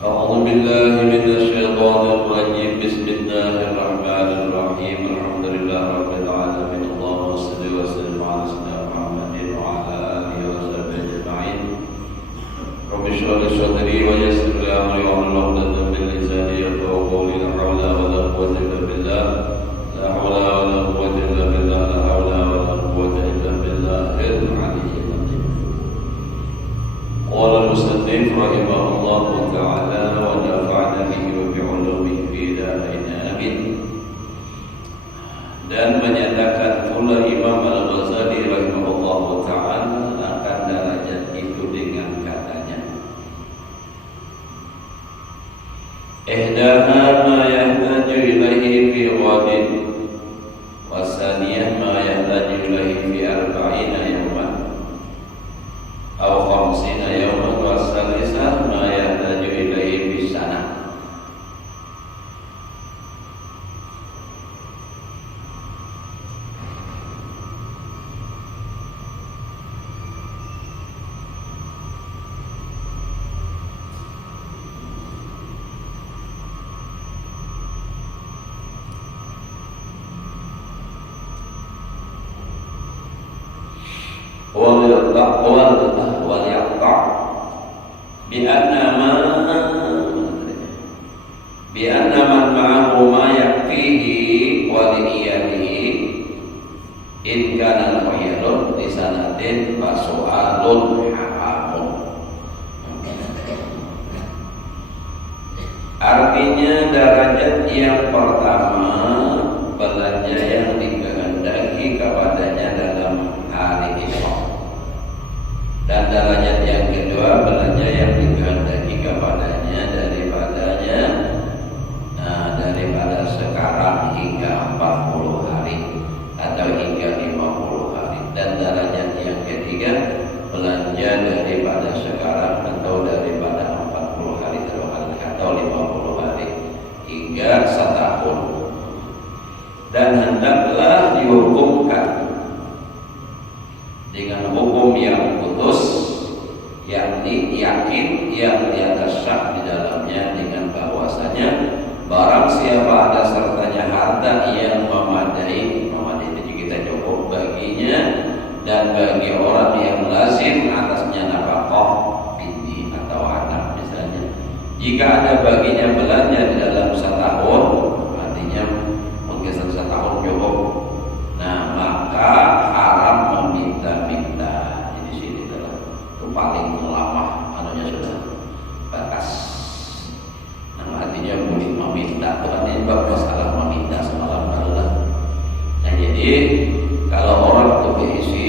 أعوذ بالله من الشيطان الرجيم. بسم الله الرحمن الرحيم. الحمد لله رب العالمين. اللهم صل وسلم على سيدنا محمد وعلى آله وصحبه أجمعين. رب اشرح لي صدري ويسر لي أمري واحلل عقدة من لساني يفقهوا قولي. لا حول ولا قوة إلا بالله. لا حول ولا قوة إلا بالله. لا حول ولا قوة إلا بالله العلي العظيم. قال المصنف رحمه الله تعالى ونفعنا به وبعلومه في دارين آمين. Dan menyatakan pula Imam Al-Ghazali rahimahullah ta'ala akan derajat itu dengan katanya, ihdaha ma yahtaju ilaihi fi ghadin wa saniyah ma yahtaju ilaihi fi arba'ina yawman aw khamsina yawman wa salisah ma yahtaju ilaihi fi sanah. Bi'anna man ma'ahu ma yakfihi wa li'iyalihi in kana lahu yadun di sanatin wa su'alun haramun. Artinya derajat yang pertama belanja yang dikehendaki kepadanya dalam hari Isra, dan derajat yang kedua belanja yang dikehendaki kepadanya daripada sekarang hingga 40 hari atau hingga 50 hari, dan derajat yang ketiga belanja daripada sekarang atau daripada 40 hari atau 50 hari hingga setahun. Dan hendaklah dihukumkan dengan hukum yang putus, yakni yakin yang tiada syak di dalamnya, dengan bahwasanya barang siapa ada sertanya harta yang memadai itu kita cukup baginya, dan bagi orang yang lazim atasnya nafkah binti atau anak misalnya, jika ada baginya belanja di dalam setahun, artinya mungkin setahun cukup, nah maka haram meminta-minta. Jadi sini adalah itu paling lama anunya sudah batas. Nah artinya boleh meminta, bukan ini bab masalah meminta semalam adalah. Nah jadi kalau orang itu berisi,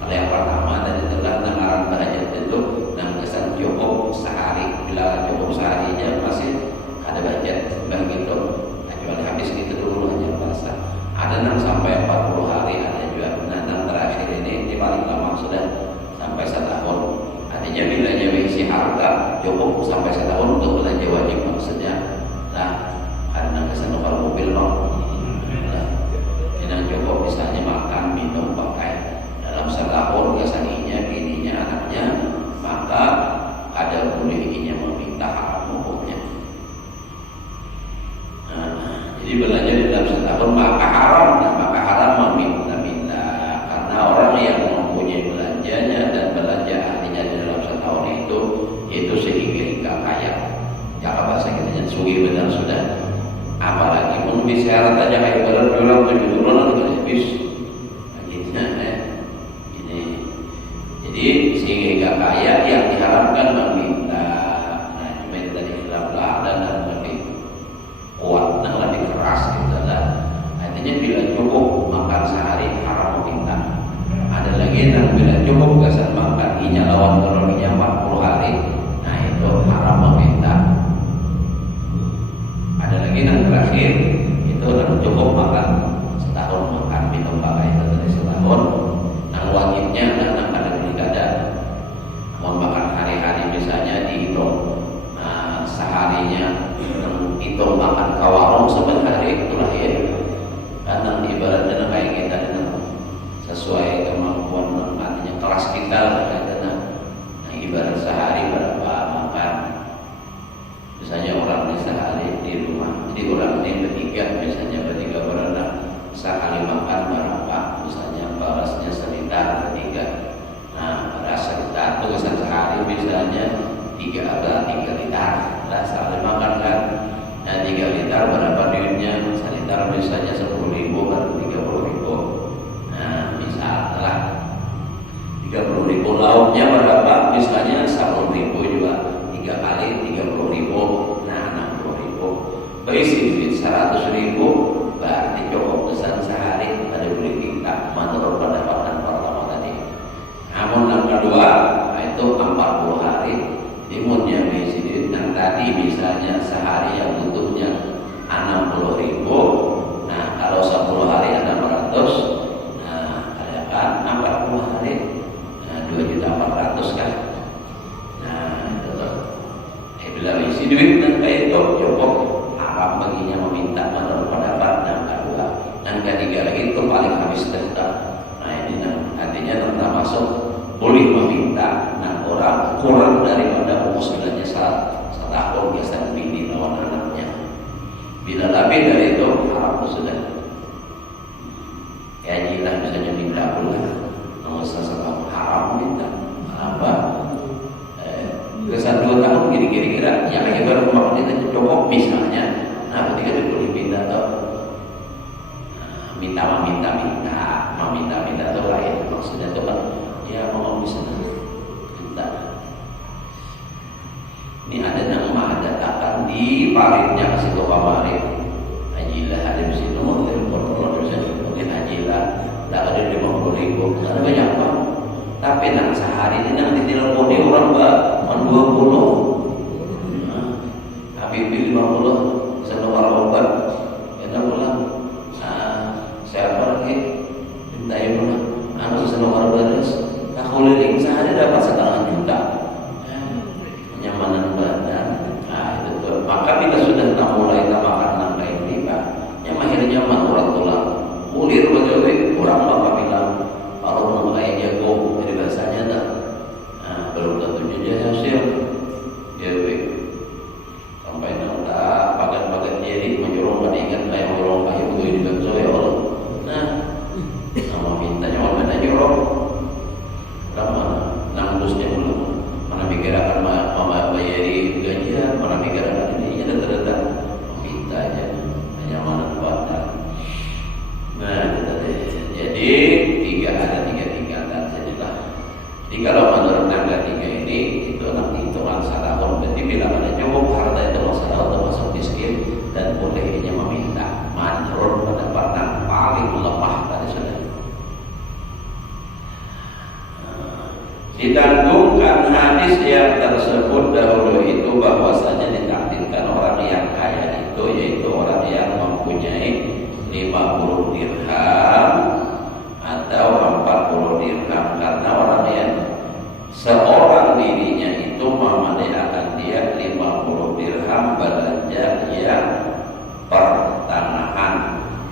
kalau yang pertama tadi telah dengaran derajat itu dan kesan cukup sehari, bila cukup seharinya masih ada budget begitu, kecuali habis gitu dulu hanya bahasa. Ada 6 sampai 40 hari, ada juga. Nah, yang terakhir ini paling lama sudah sampai setahun. Artinya bila isi harta cukup sampai setahun untuk belanja wajib maksudnya. Nah, karena kesan kalau mobil nah, yang cukup misalnya makan, minum, pakai dalam setahun kesannya bininya, anaknya, maka ada bolehnya meminta hak hukumnya. Jadi belanja di dalam setahun maka haram, maka haram meminta-minta, karena orang yang mempunyai belanjanya dan belanja ahlinya di dalam setahun itu sehingga kaya. Jangan bahasa kita sugih benar sudah. Apalagi pun bisa syarat aja kayak orang 7 bulan dengan habis. Ini. Jadi sehingga kaya yang diharapkan meminta. Nah, cuma itu tadi khilaf dan lebih kuat dan lebih keras gitu lah. Artinya bila cukup makan sehari haram meminta. Ada lagi yang bila cukup lauknya berapa? Misalnya 10.000 juga 3 kali 30.000, nah 60.000. Berisi duit 100.000, berarti cukup pesan sehari pada beli kita menurut pendapatan pertama tadi. Namun yang kedua, itu 40 hari. Timunnya berisi duit yang tadi misalnya sehari yang butuhnya 60.000. Nah kalau 10 hari 600, nah ada kan 40 hari, nah 2.400.000 kan. Nah itu tuh. Bila berisi duit dan kayak itu cukup, haram baginya meminta menurut pendapat yang kedua. Yang ketiga lagi itu paling habis tetap. Nah ini artinya termasuk boleh meminta nah orang kurang daripada umur 9 setahun biasa bini lawan anaknya. Bila lebih dari itu haram sudah. Ya jilah misalnya minta pula, nomor sesuatu haram minta apa? Kesan 2 tahun gini kira-kira yang lagi baru mau kita cukup misalnya, nah ketika boleh minta atau minta itu lain maksudnya itu kan ya mau bisa minta. Ini ada nama ada takkan di paritnya kasih ke pamarit hajilah ada di sini nomor telepon bisa mungkin hajilah tidak ada 50.000 ada banyak bang tapi nak sehari ini nanti telepon orang bang 20 Habib 50 bisa nomor obat kita pulang siapa lagi minta ya pulang anak bisa nomor beres aku liling sehari dapat 1,5 juta kenyamanan badan. Nah itu tuh. Maka bila sudah mulai makan nangka ini Pak yang akhirnya nyaman urat tulang ulir bagaimana orang bapak bilang kalau mau kayak jago jadi bahasanya tak belum tentu jadi hasil ya sampai nanti bagian jadi menjorong bandingkan kayak menjorong kayak begitu di bangsa ya Allah. Nah sama mintanya orang mana jorong berapa nangdusnya belum mana mikir akan bayari gajian mana mikir akan ini data-data minta aja kenyamanan badan. Nah itu tadi. Jadi ada tiga tingkatan sajalah. Jadi kalau menurut tangga 3 ini itu nanti hitungan 1 tahun. Berarti bila pada cukup harta itu 1 tahun termasuk miskin dan boleh ini meminta. Menurut pendapat yang paling lemah tadi sudah. Ditanggungan hadis yang tersebut dahulu itu bahwasanya ditakdirkan orang yang kaya itu yaitu orang yang mempunyai 50 dirham atau 40 dirham karena orang yang seorang dirinya itu memanfaatkan dia 50 dirham belanja yang pertengahan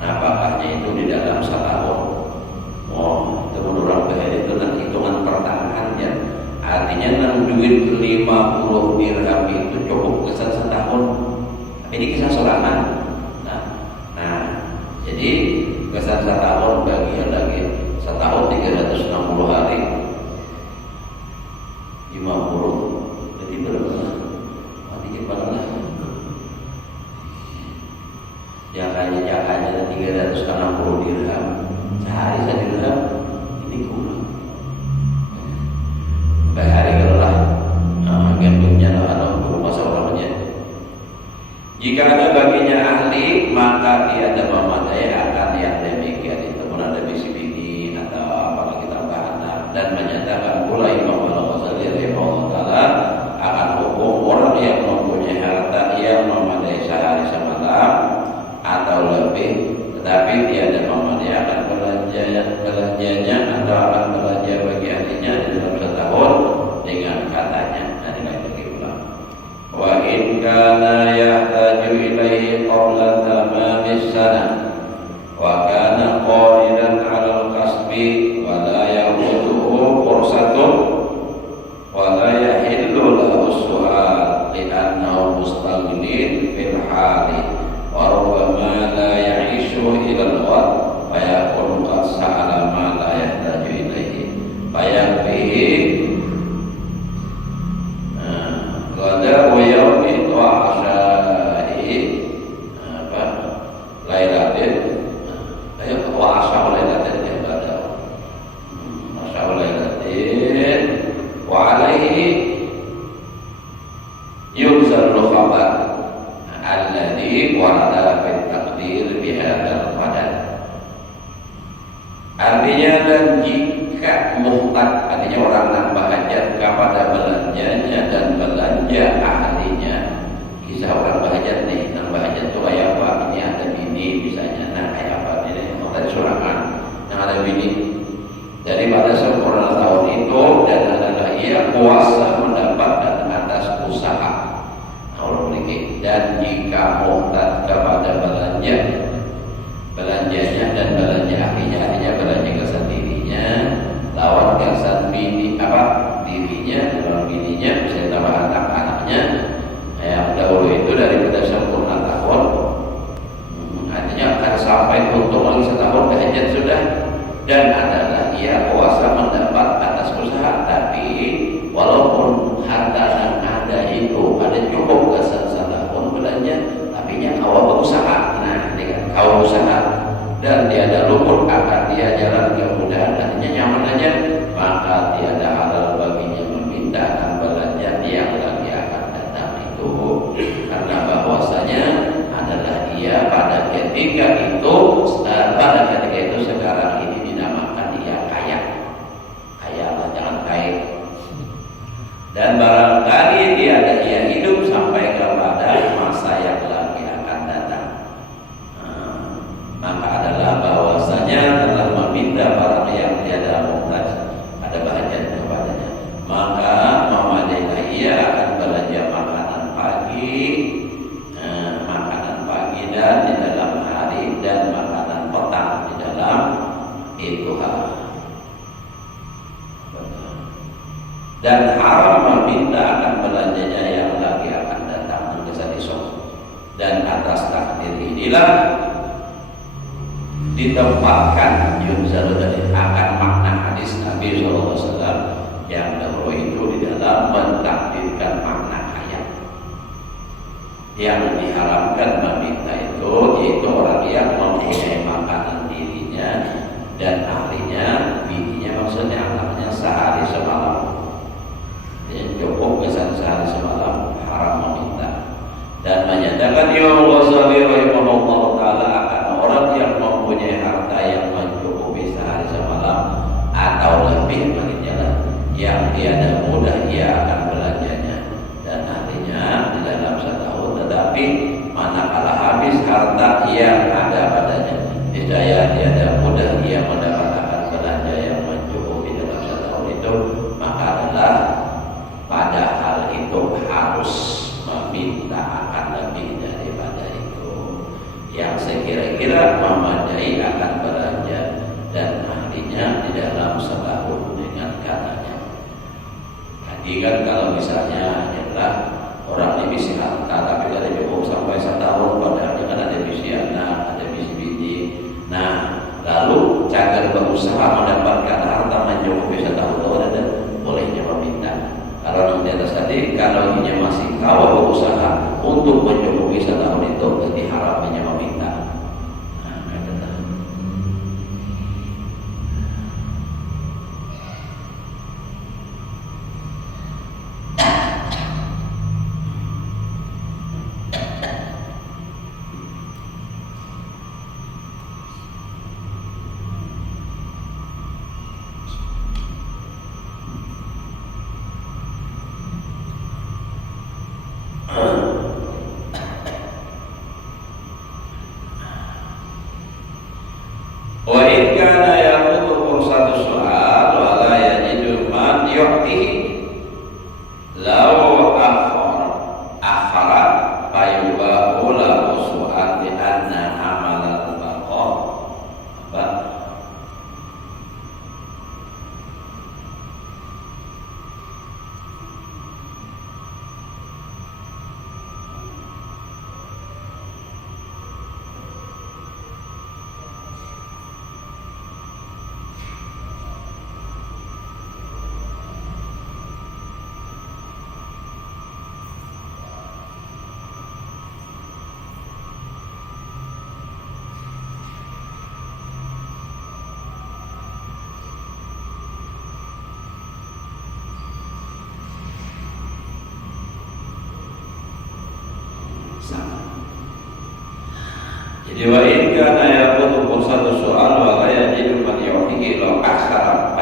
nafkahnya itu di dalam 1 tahun. Oh, itu menurut bahaya itu dan hitungan pertengahannya. Artinya nang duit 50 dirham itu cukup kesan 1 tahun. Ini kisah sorangan. Nah, jadi kesan 1 tahun bagian lagi 1 tahun 360 hari 50 jadi berapa? Dikit banget lah. Jakanya 360 dirham sehari 1 dirham ini kurang. Hari kalau lah gandumnya atau rumah seorangnya. Jika ada baginya ahli maka tiada memadai akan yang demikian itu pun ada bisi-bini atau apalagi tambahan dan menyatakan pula Imam Al-Ghazali rahimahullah taala akan hukum orang yang mempunyai harta yang memadai sehari semalam atau lebih tetapi tiada memadai akan belanjanya atau akan belanja bagi ahlinya di dalam 1 tahun dengan katanya dan lagi ulang wa in kana yahtaju ilaihi qabla tamamis sana wa kana qadiran 'ala al-kasbi wa la yaqutuhu fursatun wa la yahillu lahu su'al li'annahu mustaghnin fil hali wa rubbama la ya'ishu ila al-ghad fa yakunu qad sa'ala ma la artinya dan jika muhtad, artinya orang nambah hajat kepada belanjanya dan belanja ahlinya. Kisah orang bahajat nih, nambah hajat itu kayak apa? Ini ada bini misalnya, nah kayak apa ini? Oh tadi surangan, yang ada bini. Jadi pada sempurna tahun itu dan adalah ia kuasa mendapatkan atas usaha. Allah memiliki dan jika muhtad kepada belanjanya dan belanja ahlinya, artinya belanja kesan dirinya lawan kesan bini dirinya lawan bininya, bisa tambah anak-anaknya yang dahulu itu daripada sempurna tahun, artinya akan sampai untung lagi setahun hajat sudah, dan adalah ia kuasa mendapat atas usaha. Tapi walaupun harta yang ada itu ada cukup kesan setahun belanja, tapi nya awal berusaha, nah ini kan awal usaha dan tiada luput akan dia jalan kemudahan, artinya nyaman aja, maka tiada halal baginya meminta belanja yang lagi akan datang itu, karena bahwasanya adalah ia pada ketika itu sekarang ini dinamakan ia kaya lah, jangan kaya, dan barangkali tiada ia hidup sampai kepada masa yang lagi akan datang. Maka adalah bahwasanya telah meminta barang yang tiada muhtaj, ada bahajat kepadanya, maka memadailah ia akan belanja makanan pagi dan di dalam hari, dan makanan petang di dalam itu hari. Dan haram meminta akan belanjanya yang lagi akan datang mengesat esok. Dan atas takdir inilah ditempatkan yunzalu dari akan makna hadis Nabi SAW yang dahulu itu di dalam mentakdirkan makna ayat yang diharamkan meminta itu, yaitu orang yang mempunyai makanan dirinya dan ahlinya, bininya maksudnya anaknya sehari semalam, yang cukup kesan sehari semalam, haram meminta. Dan menyatakan Imam Ghazali rahimahullah ta'ala akan orang yang mempunyai harta yang mencukupi sehari semalam atau lebih menginjalan, yang tiada mudah ia akan belanjanya dan ahlinya di dalam setahun, tetapi manakala habis harta yang ada padanya, niscaya tiada mudah ia mendapatkan belanja yang mencukupi dalam setahun itu, maka adalah pada hal itu harus meminta akan lebih daripada itu, yang sekira-kira memadai akan belanja dan ahlinya di dalam setahun dengan katanya. Jadi kan kalau misalnya adalah orang ini misi harta tapi tidak cukup sampai setahun, padahal kan ada misi anak, ada misi bini. Nah, lalu cagar berusaha mendapatkan harta mencukupi setahun, ada bolehnya meminta. Kalau di atas tadi, kalau ini masih kawal berusaha untuk mencukupi setahun itu, berarti haramnya meminta. Wa in kana yaqutu satu soal wala yajidu man yu'tihi law akhara fayubahu lahu su'al bi anna amalan baqa apa Jadi wa in kana yaqutu satu soal wa la yajidu man yu'tihi ilo akhara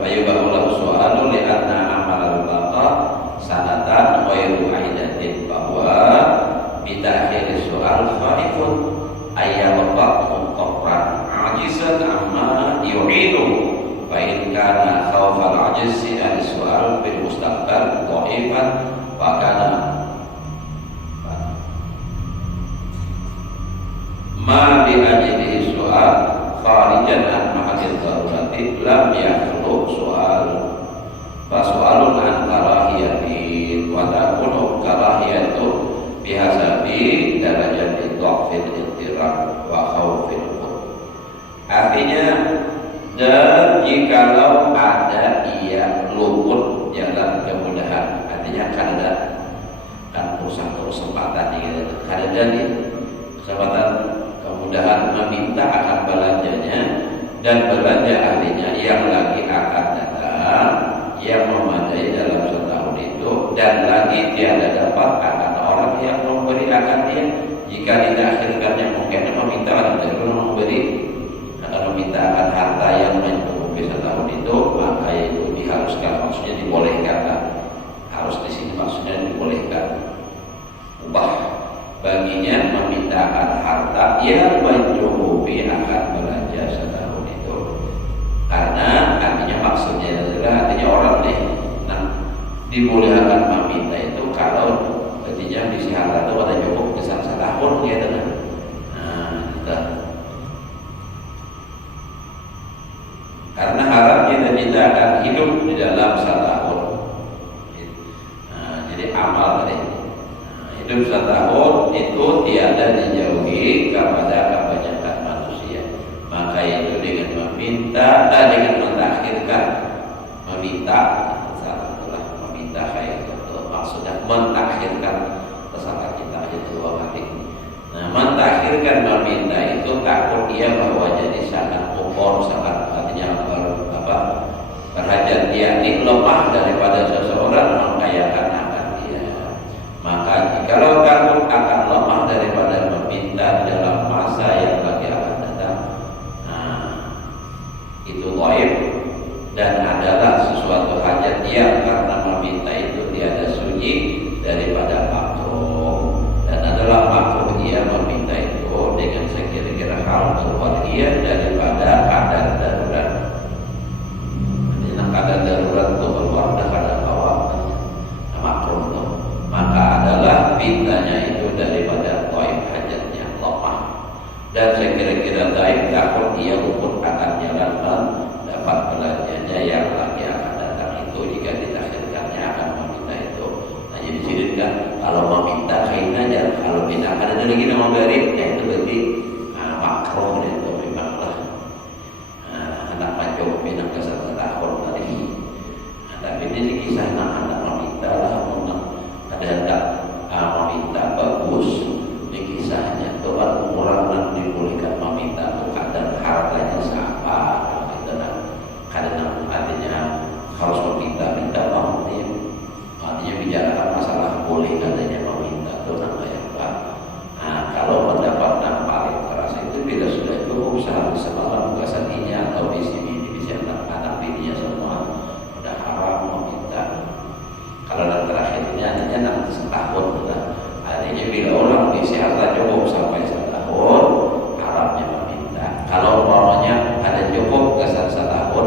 payubahulah soalu li'anna amal al-baqa sanatan ghairu aidatin, bahwa bitakhir soal khaifun ayyabqa muqarran ajizan amma yu'idu fa in kana khawfal ajzi an soal bil mustaqbal dhaifan wa kana ma bi ajlihi soal kharijan an mahallil darurati lam yakhluq soal fa soalun an karahiyatin wa takunu karahiyatu bihasabi darajati dhafil intirab wa khawfil qut. Artinya, dan jikalau ada ia luput jalan kemudahan, artinya kan ada kan kesempatan gitu, kan ada nih kesempatan kemudahan meminta akan belanjanya dan belanja ahlinya yang lagi akan datang yang memadai dalam setahun itu, dan lagi tiada dapat akan orang yang memberi akan dia. Jika ditakhirkannya mungkin meminta orang memberi akan meminta akan harta yang mencukupi setahun itu, maka itu diharuskan, maksudnya dibolehkan, harus di sini maksudnya dibolehkan ubah baginya meminta akan harta yang mencukupi akan belanja setahun itu, karena artinya maksudnya adalah artinya orang nih dibolehkan meminta itu kalau artinya bisa harta itu ada cukup besar setahun gitu kan. Gitu. Karena harap kita akan hidup di dalam setahun. Jadi amal tadi. Hidup setahun itu tiada dijauhi kepada kebanyakan manusia. Maka itu dengan meminta, dengan mentakhirkan, meminta kayak gitu. Maksudnya mentakhirkan kesalahan kita itu mati. Nah, mentakhirkan meminta itu takut ia bahwa jadi sangat umur, sangat artinya berhajat dia ini lemah daripada seseorang mengkayakan akan dia. Maka jikalau takut akan lemah daripada meminta dalam masa yang lagi akan datang, itu dhaif dan adalah sesuatu hajat dia, karena meminta itu tiada sunyi daripada makruh, dan adalah makruh ia meminta itu dengan sekira-kira hal keluar ia daripada kadar darurat. Kadar darurat itu keluar daripada awam, makruh itu, maka adalah mintanya itu daripada dhaif hajatnya lemah, dan sekira-kira dhaif takut ia luput akan jalan dapat belanjanya yang lagi akan datang itu jika ditakhirkannya akan meminta itu. Nah, jadi sini kan kalau meminta kain aja, kalau minta ada lagi nama beri, ya itu berarti makruh itu memanglah anak macam minang ke satu tahun tadi. Tapi ini kisah anak meminta lah, ada hendak meminta bagus. Ini kisahnya tuh orang yang dibolehkan meminta tuh kadang hartanya sama. Kadang artinya harus meminta artinya bicarakan masalah boleh adanya meminta itu namanya apa? Kalau mendapat paling terasa itu bila sudah cukup sehari semalam kasatinya atau visi anak bininya semua udah haram meminta. Kalau yang terakhir ini adanya nanti setahun lah. Artinya bila orang visi harta cukup sampai setahun haramnya meminta. Kalau umpamanya ada cukup kesan setahun,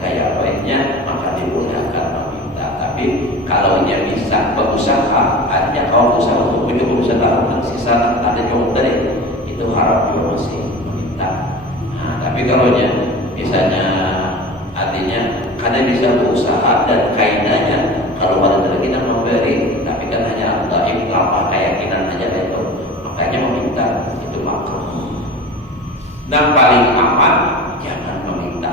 kayak baiknya maka dibolehkan meminta. Tapi kalau dia bisa berusaha, artinya kalau usaha untuk hidup setahun dan sisa ada cukup tadi, itu harap juga masih meminta. Tapi kalau dia misalnya artinya karena bisa berusaha dan kainanya kalau ada lagi yang memberi, tapi kan hanya dhaif tanpa keyakinan aja itu, makanya meminta itu makruh. Dan paling aman jangan meminta.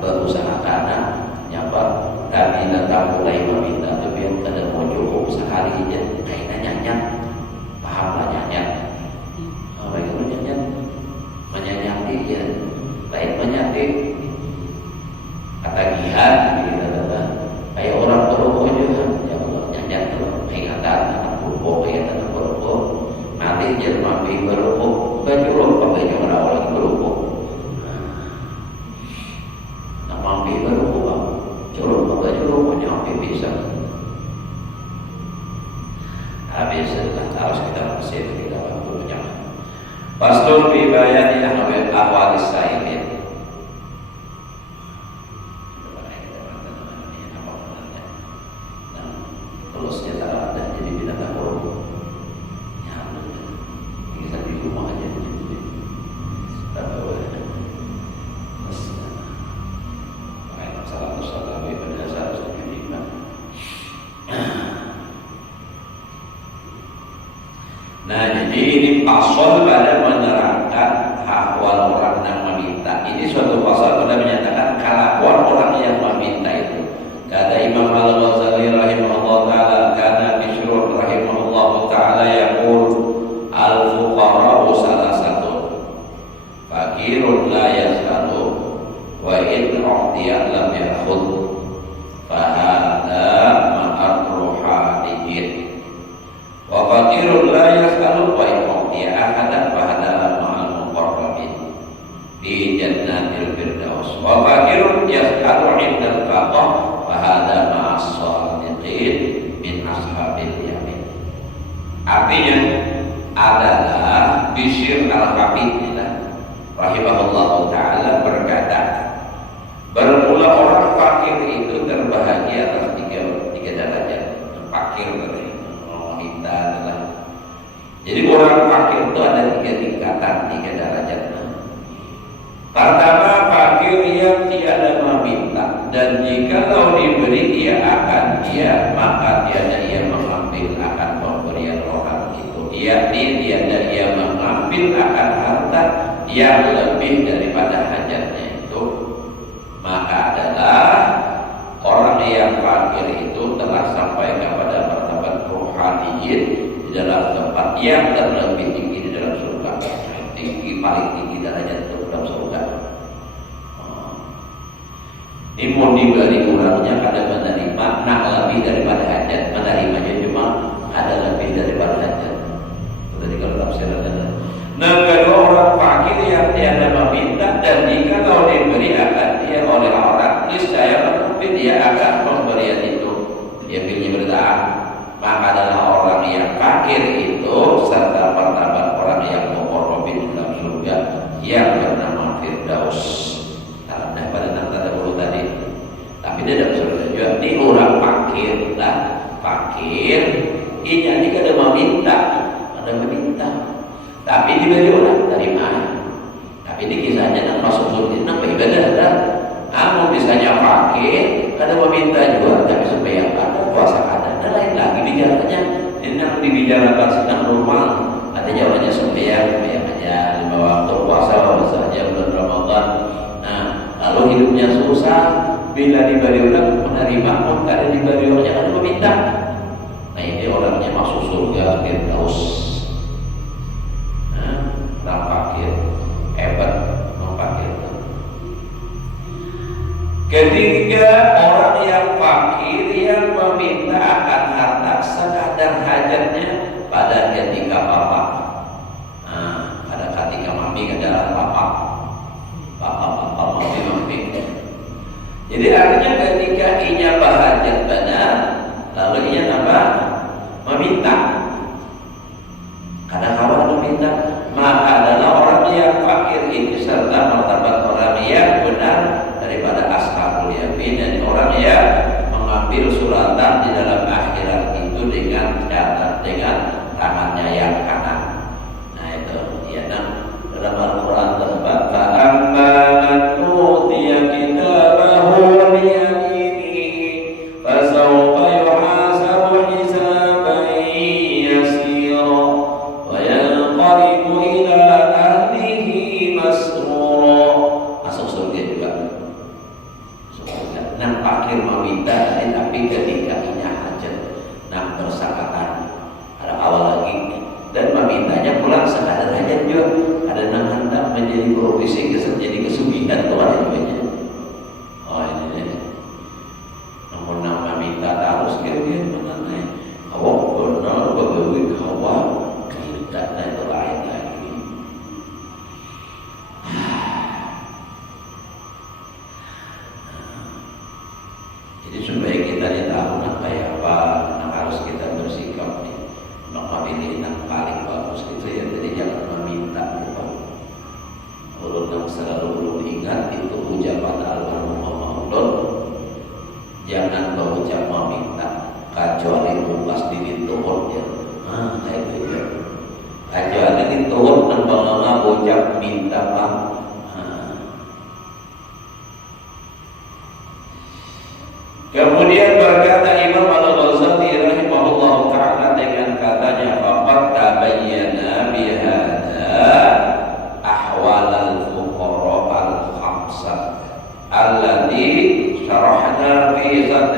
Berusahakan nyapa tapi datang mulai meminta tapi yang kadang mau cukup sehari aja kayaknya nyanyi pahamlah nyanyi bagaimana nyanyi menyanyati ya lain menyati ketagihan gitu kayak orang berokok juga ya Allah nyanyi tuh peringatan anak berokok peringatan berokok nanti jelma mampi berukuk baju lupa baju merawat lagi berukuk nah mampi berukuk bang curug baju lupa nyampi bisa habis setelah harus kita bersih kita bantu menyaman pastor bibayani ahwal sa'imin terusnya tak ada jadi binatang buruk ya bisa di rumah aja tak boleh masalah masalah pada seharusnya beriman. Nah jadi ini pasal pada menerangkan ahwal orang yang meminta. Ini suatu pasal pada menyatakan kelakuan orang yang meminta itu. Kata Imam Al-Ghazali rahimahullah ta'ala, kana Bishrun rahimahullah ta'ala yaqul al-fuqara'u salah satu fakirun la yas'alu wa in u'tiya lam ya'khud fahada ma'ar ruhaniyin wa fakirun la yas'alu wa in u'tiya ahadan fahada ma'al muqarrabin fi jannatil firdaus wa fakirun yas'alu 'inda al-faqah fahada ma'as shadiqin min ashabil yamin. Artinya adalah Bishr al-Habib rahimahullah ta'ala berkata bermula orang fakir itu terbahagia atas tiga derajat. Fakir tadi minta adalah jadi orang fakir itu ada tiga tingkatan, tiga derajat. Pertama fakir yang tiada meminta dan jikalau diberi ia akan dia maka tiada ia mengambil akan pemberian orang itu, yakni tiada ia mengambil akan harta yang lebih daripada hajatnya itu, maka adalah orang yang fakir itu telah sampai kepada martabat rohaniyin di dalam tempat yang terlebih tinggi di dalam surga, tinggi paling tinggi derajat itu dalam surga. Ini mau diberi kurangnya pada menerima nak lebih daripada hajat, menerimanya cuma ada lebih daripada hajat. Tadi kalau tafsir ada. Nah kedua orang fakir yang tiada meminta dan jika kau diberi akan dia oleh orang niscaya mungkin dia akan pemberian itu dia pilih bertahan, maka adalah orang yang fakir itu serta martabat orang yang muqarrabin dalam surga yang bernama Firdaus. Nah pada tanda dulu tadi, tapi dia dalam surga juga. Ini orang fakir lah, fakir ini ada meminta, tapi diberi orang dari mana? Tapi ini kisahnya yang masuk surga nampak ibadah lah. Namun misalnya fakir, ada meminta juga, tapi supaya ada puasa ada, dan lain lagi bicaranya. Ini yang dibicarakan sedang normal. Artinya orangnya supaya aja 5 waktu puasa saja bulan Ramadan. Nah, kalau hidupnya susah, bila diberi orang menerima, pun kada diberi orangnya ada meminta. Nah ini orangnya masuk surga Firdaus. Orang fakir hebat, orang fakir. Ketiga, orang yang fakir yang meminta akan harta sekadar hajatnya pada ketika bapak. Nah, pada ketika mami ke dalam bapak mami. Jadi artinya ketika inya berhajat benar, lalu inya apa? Meminta. Karena kawan meminta, maka adalah orang yang fakir ini serta martabat orang yang benar daripada ashabul yamin dan orang yang mengambil suratan di dalam akhirat itu dengan tangannya yang kanan. Nah itu ya dalam Al-Quran terdapat fa'amma man utiya kitabahu biyaminihi fasawfa yuhasabu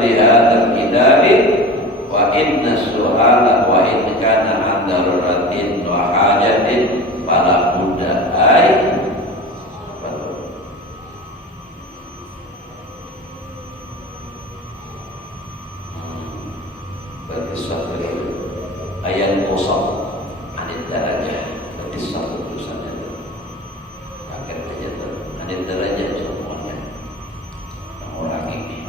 li hadzal kitabi wa inna su'ala wa in kana 'an daruratin wa hajatin fala budda ay bagi suatu ayat kosong anit darajah bagi suatu tulisannya akan terjadi anit darajah semuanya orang ini.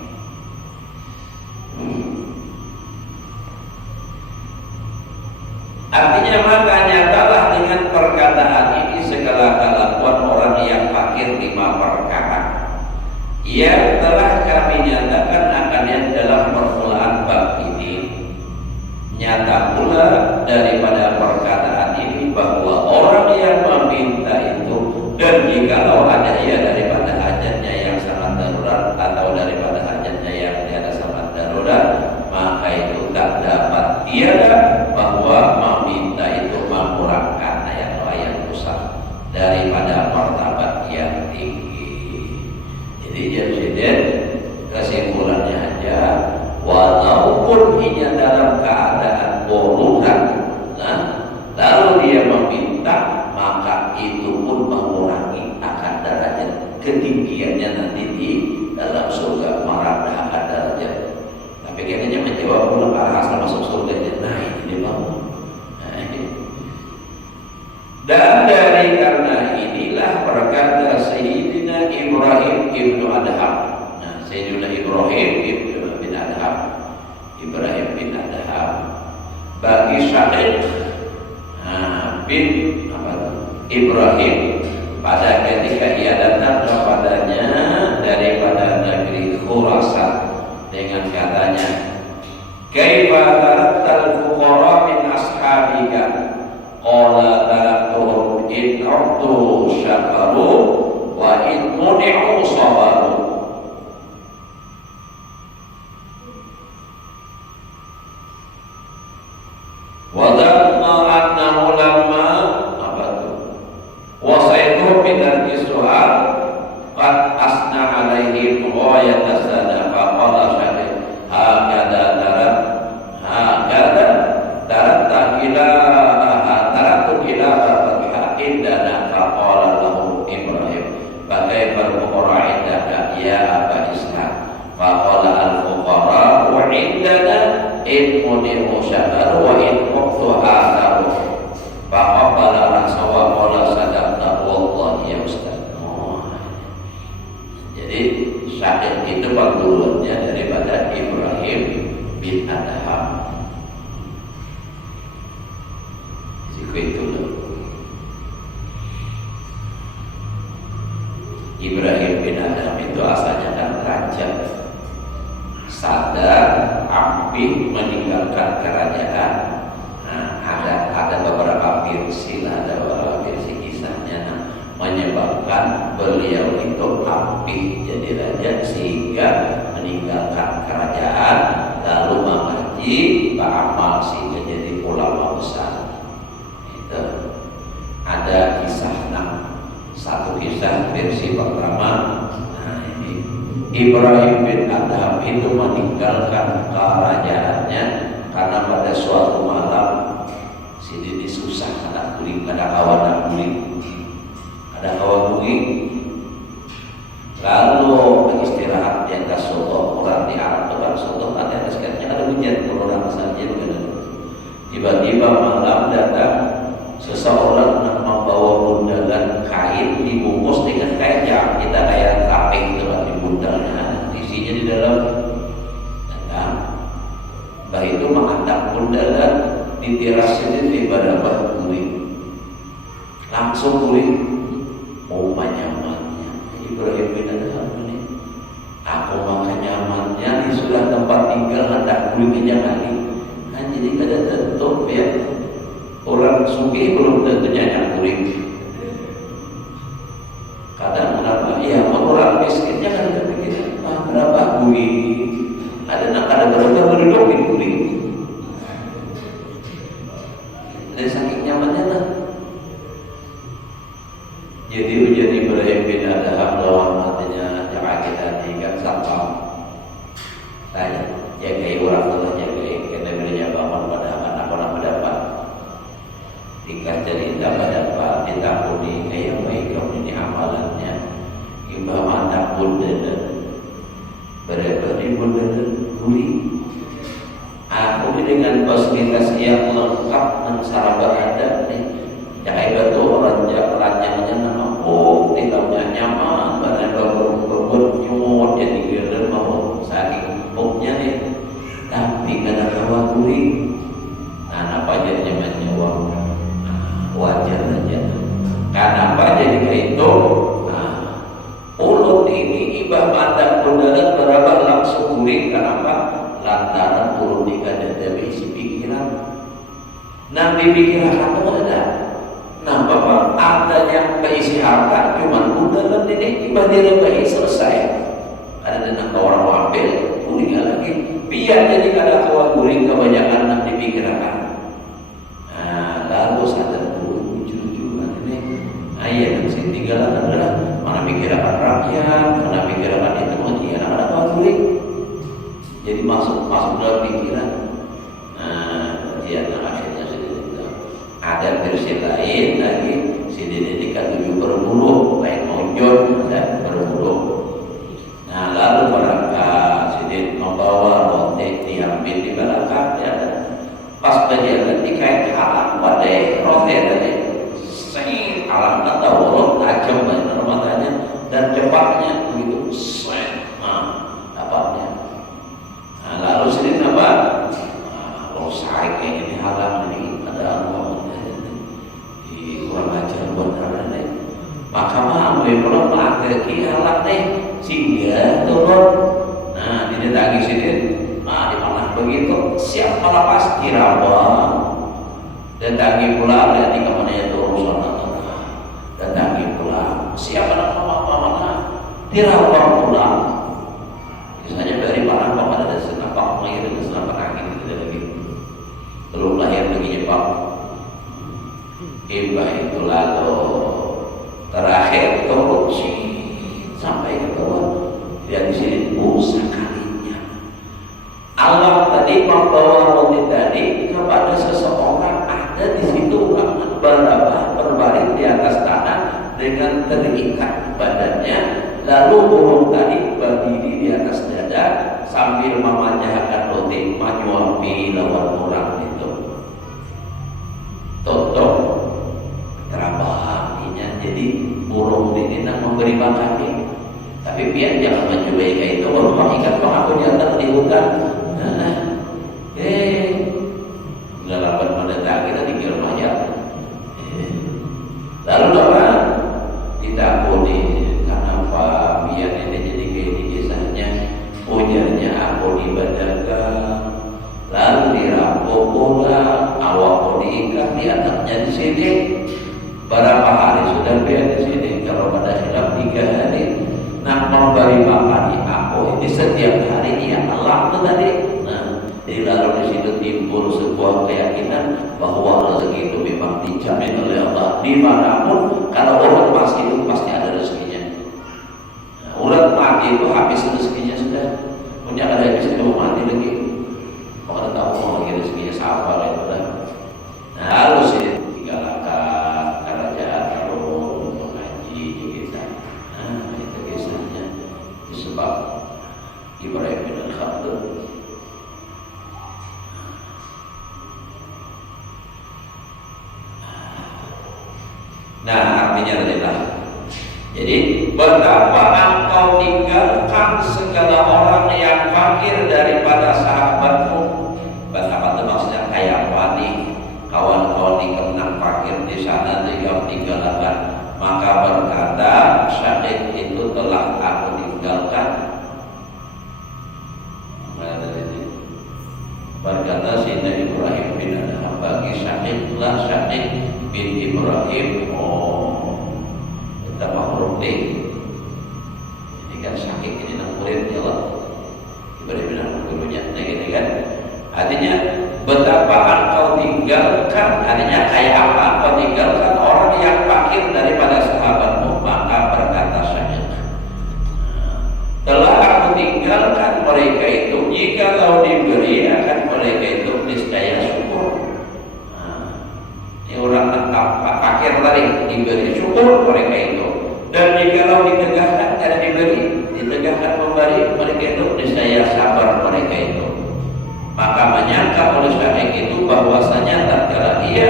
Artinya maka nyatalah dengan perkataan ini segala kelakuan orang yang fakir 5 perkara yang telah kami nyatakan akannya dalam permulaan bab ini. Nyata pula daripada perkataan ini bahwa orang yang meminta itu, dan jikalau ada ia daripada hajatnya yang sangat darurat atau daripada hajatnya yang tiada sangat darurat, maka itu tak dapat tiada bahwa meminta itu mengurangkan ayat besar daripada martabat yang tinggi. Jadi Presiden kesimpulannya aja, walaupun ia dalam keadaan borongan, lalu dia meminta, maka itu pun mengurangi akan derajat ketinggiannya nanti di dalam surga marah derajat. Tapi kayaknya menjawab pula arah asal masuk surga. Nah ini bang. Dan dari karena inilah berkata Sayyidina Ibrahim ibnu Adham. Nah, Sayyidina Ibrahim bin Adham, Ibrahim bin Adham bagi Syaqq bin Ibrahim pada ketika ia datang kepadanya daripada negeri Khurasan dengan katanya, kaifa taraktal fuqara min ashabika? Qala taraktuhum in u'tu syakaru wa in muni'u sabaru. Wa dhamma annahu lamma wasaitu bidan isu'al qad asna alaihim ghayata sana faqala syahid hakada tarakta ila indana faqala lahu Ibrahim bagaimana fuqara indaka ya Aba Ishaq faqala al-fuqara wa indana in muni'u syakar wa in uqtu atharu faqala rasawa qala sadaqta wallahi ya ustaz. Jadi Syaqq itu panggilannya daripada Ibrahim bin Adham. Jika itulah Ibrahim bin Adham itu asalnya kan raja, sadar api meninggalkan kerajaan. Nah, ada beberapa versi kisahnya menyebabkan beliau itu api jadi raja sehingga meninggalkan kerajaan lalu mengaji beramal sehingga jadi ulama besar. Itu ada kisah satu kisah versi pertama. Nah, ini Ibrahim bin Adham itu meninggalkan kerajaannya karena pada suatu malam si Dini susah ada kuling, ada kawan kuling, lalu istirahat di atas soto. Orang di Arab itu kan soto ada sekarang ada hujan kalau orang saja begitu. Tiba-tiba malam datang seseorang yang membawa bundalan kain dibungkus dengan kain yang kita kayak kaping itu di bundalnya, isinya di dalam. Datang, bah itu menghantam bundalan di terasnya di pada kuring, langsung kuring. Oh nyamannya Ibrahim bin Adham ini, aku makan nyamannya ini sudah tempat tinggal hendak kulingnya kali. Nah jadi kada tentu ya. Orang sugih belum tentunya yang kuring. Kadang kenapa? Ya orang miskinnya kan berpikir, berapa kuring? Ada berapa berduduk di kuring? Ada saking nyamannya lah. Jadi ujian Ibrahim bin Adham lawan matinya yang kita tinggal sampah. tanya jagai orang tua jagai kita berinya bangun pada anak orang mendapat dikasih cerita mendapat ditakuni kayak baik kamu ini amalannya imbah anak bunda berapa di bunda kuli aku ini dengan fasilitas yang lengkap mensara berada nih jagai betul orang ranjangnya nama tidaknya nyaman badan berbobot nyumut jadi gila mau saking empuknya nih tapi kadang kawan kuring apa jadinya menyewa wajar aja kenapa jadi kayak itu ulut ini ibah mata bundaran berabah langsung kuring kenapa lantaran ulut ini kada ada isi pikiran nah di pikiran kamu ada nah bapak adanya keisi harta cuman bundaran ini ibah direbahi selesai ada dana orang ambil kuring lagi biar jadi kada kawan kuring kebanyakan nak dipikirkan lalu sadar dulu lucu-lucuan ini ayat yang saya tinggalkan adalah mana pikirkan rakyat mana pikirkan itu dia anak kawan kuring jadi masuk dalam pikiran akhirnya sudah ada versi lain lagi si Dede dikatuju berbulu lain monjol dan berbulu. Nah lalu barangkali si Dede membawa roti diambil di belakang ya, pas berjalan dikait halang pada roti tadi sing halang atau wolok tajam banget matanya dan cepatnya begitu dapatnya. Nah lalu si Dede apa? Saya kayak ini halang ini ada orang di kurang ajar buat karena maka mah gue belum ada halang nih sehingga turun nah didatangi sini nah di mana begitu siap melepas dirawat datangi pulang lihat di kemana ya turun sana datangi pulang siap anak mana dirawat pulang misalnya dari mana ada senapak mengirim senapak angin tidak lagi belum lahir lagi Jepang imbah itu lalu terakhir turun sampai ke bawah lihat di sini sekalinya Allah tadi membawa roti tadi kepada seseorang ada di situ berbaring di atas tanah dengan terikat badannya lalu burung tadi berdiri di atas dada sambil memanjangkan roti menyuapi lawan orang itu tutup terabahinya jadi burung ini nak memberi makan ini tapi biar jangan mencobai kayak itu baru ikan aku diantar di hutan galapan mendatang kita tinggal banyak lalu apa ditakuni kenapa biar ini jadi kayak di kisahnya ujarnya aku dibadakan lalu dirampok pulang awak diikat di anaknya di sini berapa hari sudah biar di sini kalau pada hilap 3 hari nak memberi makan aku ini setiap hari yang Allah itu tadi jadi lalu di situ timbul sebuah keyakinan bahwa rezeki itu memang dijamin oleh Allah dimanapun kalau orang pasti itu pasti ada rezekinya orang mati itu habis rezekinya sudah punya ada habis itu mau mati lagi kalau tahu mau lagi rezekinya siapa itu dah nah lalu sih digalakan kerajaan lalu mengaji kita itu kisahnya disebab Ibrahim bin Al-Khattab nah artinya adalah jadi betapa engkau tinggalkan segala orang yang fakir daripada sahabatmu betapa itu maksudnya kayak wani kawan-kawan dikenang fakir di sana tinggalkan maka berkata Syahid itu telah aku tinggalkan berkata Sayyidina Ibrahim bin Adham bagi Syahid telah Syahid bin Ibrahim kita makhluk ini kan sakit ini nak murid jalan Ibrahim bin Adham dulunya ini kan artinya betapa engkau tinggalkan artinya kayak apa engkau tinggalkan orang yang fakir daripada sahabatmu maka berkata Syahid telah aku tinggalkan mereka itu diberi syukur mereka itu. Dan jikalau ditegahkan tidak diberi, ditegahkan memberi mereka itu niscaya sabar mereka itu. Maka menyangka oleh syaikh itu bahwasanya tatkala ia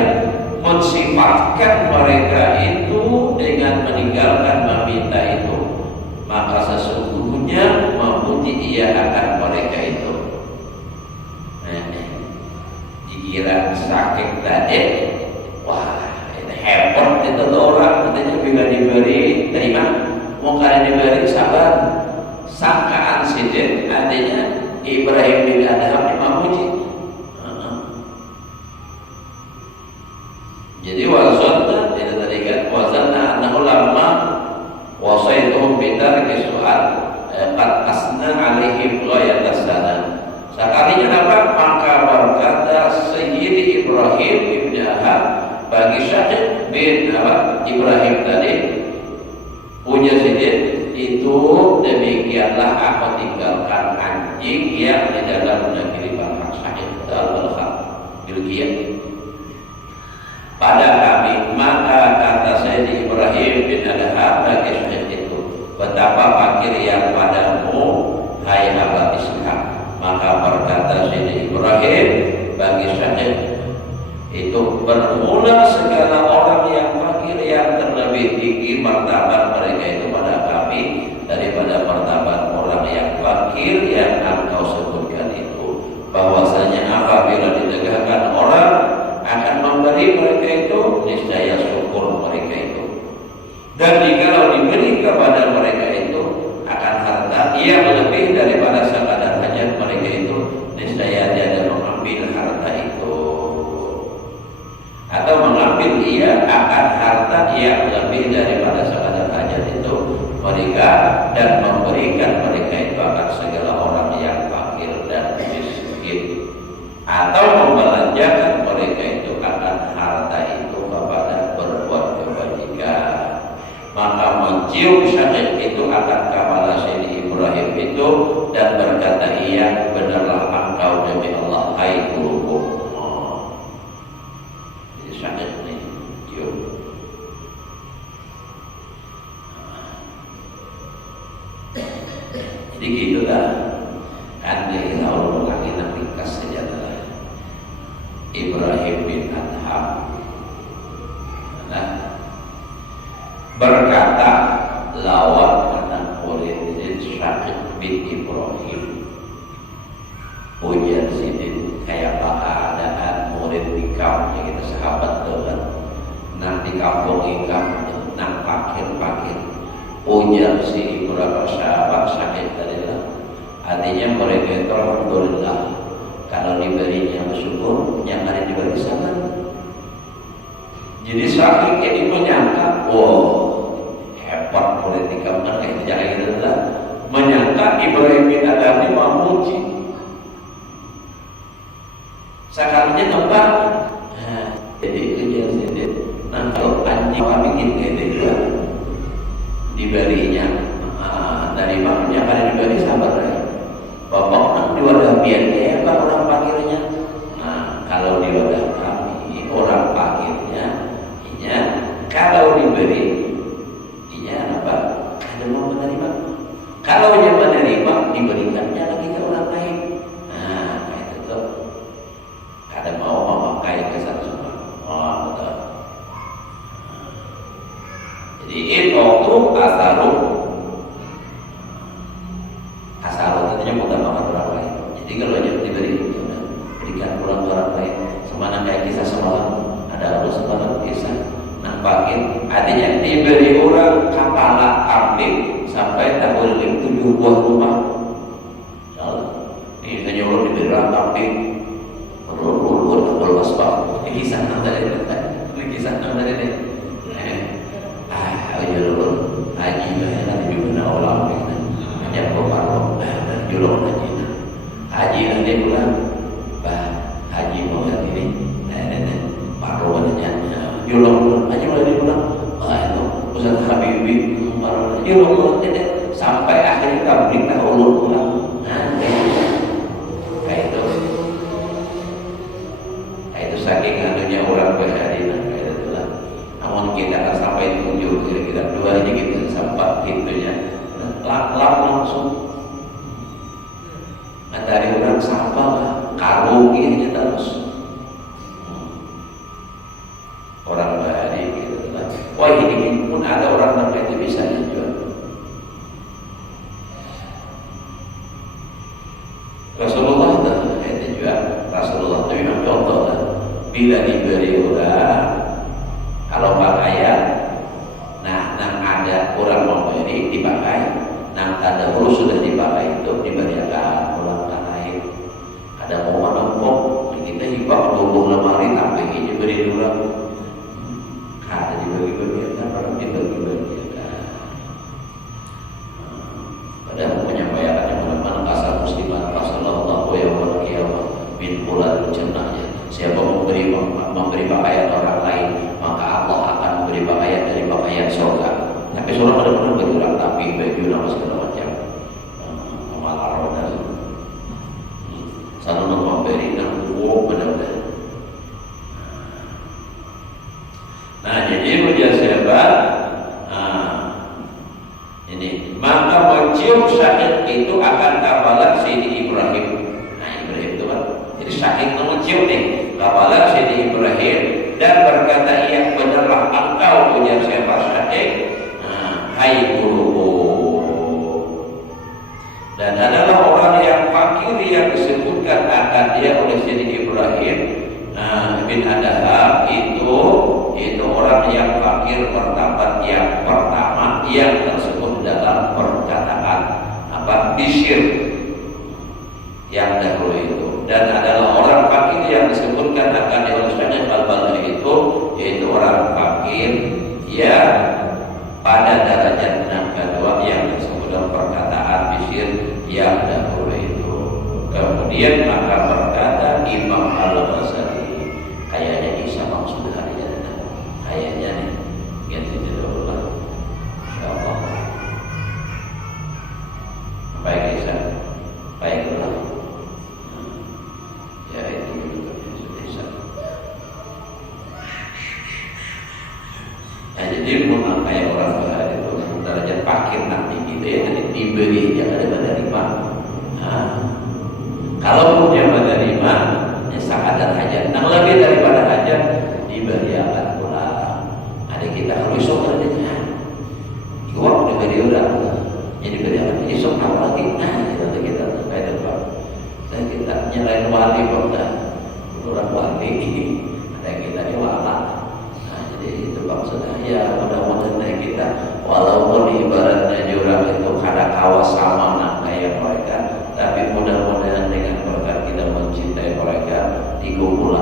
mensifatkan mereka itu dengan meninggalkan meminta itu, maka sesungguhnya memuji ia akan mereka itu. Dikira sakit tadi, wah ini hebat itu orang katanya bila diberi terima, mau kalian diberi sabar. Sangkaan sidin artinya Ibrahim bin Adham memuji. Jadi wazanna itu tadi kan wazanna annahu lamma wasaituhum bi tarki su'al qad asna alaihim ghayatas sana. Sekalinya apa? Maka berkata Sayyid Ibrahim bin Adham bagi Syekh bin Ibrahim tadi punya sidin itu, demikianlah aku tinggalkan anjing yang di dalam negeri Balhaq Syahid Al-Balhaq Bilqiyah pada kami. Maka kata Sayyid Ibrahim bin Adham bagi Syekh itu, betapa fakir yang padamu hai Aba Ishaq. Maka berkata Sayyid Ibrahim bagi Syekh itu, bermula segala orang yang fakir yang terlebih tinggi martabat mereka itu pada kami daripada martabat orang yang fakir yang engkau sebutkan itu, bahwasanya apabila ditegakkan orang akan memberi mereka itu niscaya syukur mereka itu, dan jikalau diberi kepada mereka itu akan harta yang lebih daripada sekadar hajat mereka itu, niscaya dia akan mengambil harta itu atau mengambil ia akan harta yang lebih daripada sekadar hajat itu mereka, dan memberikan mereka itu akan segala orang yang fakir dan miskin, atau membelanjakan mereka itu akan harta itu kepada berbuat kebajikan. Maka mencium Syekh itu akan kepala Sayyid Ibrahim itu dan berkata, iya benarlah engkau demi Allah hai guruku. Syekh ini cium. Jadi gitu dah. Kan dia tahu mengakibat ringkas saja adalah Ibrahim bin Adham. Nah, berkata lawan anak murid Syekh bin Ibrahim, ujian sidin kayak keadaan murid di kampung kita sahabat dolan nang di kampung ikam nang pakir ujian si Ibrahim sahabat sakit adalah artinya mereka itu alhamdulillah kalau diberinya bersyukur, yang ada diberi sabar. Jadi saking ini menyangka, wow hebat politik kamu kayak itu jangan gitu lah. Menyangka Ibrahim bin Adham ini memuji. Sekalinya tempat, jadi kerja sendiri. Nah kalau anjing kami bikin kayak gitu diberinya dari maknya kalau diberi sabar ya. Bapak nak di wadah biar hebat orang pakirnya. Nah kalau di wadah kami orang pakirnya, inya kalau diberi, inya apa? Ada mau menerima. Kalau dia menerima, diberikannya lagi ke orang lain. Nah kayak itu tuh. Ada mau memakai kesan semua. Oh betul. Jadi itu asarum. Asal artinya bukan makan orang lain. Jadi kalau dia diberi, berikan pulang ke orang lain. Semana kayak kisah semalam, ada Allah semalam kisah nampakin. Artinya diberi orang kepala kambing sampai tahun 7 buah rumah. Ini hanya orang diberi orang kambing, berulur lepas bang. Ini kisah nang tadi, ini kisah nang tadi deh. Haji lah nanti dibina orang ini. Hanya berparu, julung haji lah dia pulang, haji mau lihat ini, paru adanya, julung haji mulai dia pulang, itu Ustaz Habibie, julung tidak sampai akhirnya kita berita ulur pulang, kayak itu saking anunya orang berhari, kayak itulah. Namun kita akan sampai kedua ini kita sempat pintunya lap langsung dari orang sampah karung ini terus orang bari gitu lah. Wah ini pun ada orang namanya itu bisa dijual. Rasulullah itu juga Rasulullah itu memang contoh lah. Bila diberi orang kalau pakaian, nah ada orang memberi dipakai, tanda huruf sudah dipakai itu diberikan orang lain. Ada mau menumpuk kita hibak 20 lemari tapi ini beri orang. Ada dibagi-bagikan, orang dibagi-bagikan. Padahal penyampaian teman-teman asal musliman Rasulullah wa qiyamah min bulan jannahnya. Siapa memberi pakaian orang lain, maka Allah akan memberi pakaian dari pakaian surga. Tapi surga benar-benar beri orang tapi baju nama segala macam. Amal arwah selalu memberi benar-benar. Nah jadi ujian sahabat ini maka mencium syahid itu akan kabalan Sayyidi Ibrahim. Nah Ibrahim itu kan jadi syahid mencium nih kabalan Sayyidi Ibrahim dan berkata iya benarlah engkau ujian sahabat syahid. Hai guruku. Dan adalah orang yang fakir yang disebutkan akan dia oleh Sayyidi Ibrahim bin Adham itu orang yang fakir martabat yang pertama yang tersebut dalam perkataan Bishr yang dahulu itu, dan adalah orang fakir yang disebutkan akan dia oleh Syekh Al-Albani itu yaitu orang fakir yang pada derajat yang kedua yang disebut dalam perkataan Bishr yang dahulu itu. Kemudian maka berkata Imam Al-Ghazali, kayaknya Isa sudah hari jadi kayaknya nih ganti dulu lah insyaallah. Baik Isa, baiklah ya itu sudah Isa. Nah, jadi memang kayak orang bahari itu derajat fakir nanti gitu ya, jadi diberi jangan ada menerima. Kalau punya menerima ya sangat dan hajat. Nah lebih daripada hajat diberi apa pula. Ada kita kalau isok adanya, uang diberi orang, jadi diberi apa? Isok apa lagi? Nah itu kita kayak depan. Dan kita nyalain wali pada orang wali, ada kita di wala. Nah jadi itu maksudnya ya mudah-mudahan kita walaupun ibaratnya jurang itu kada kawas sama nak kayak mereka, tapi mudah-mudahan dengan berkat kita mencintai mereka dikumpul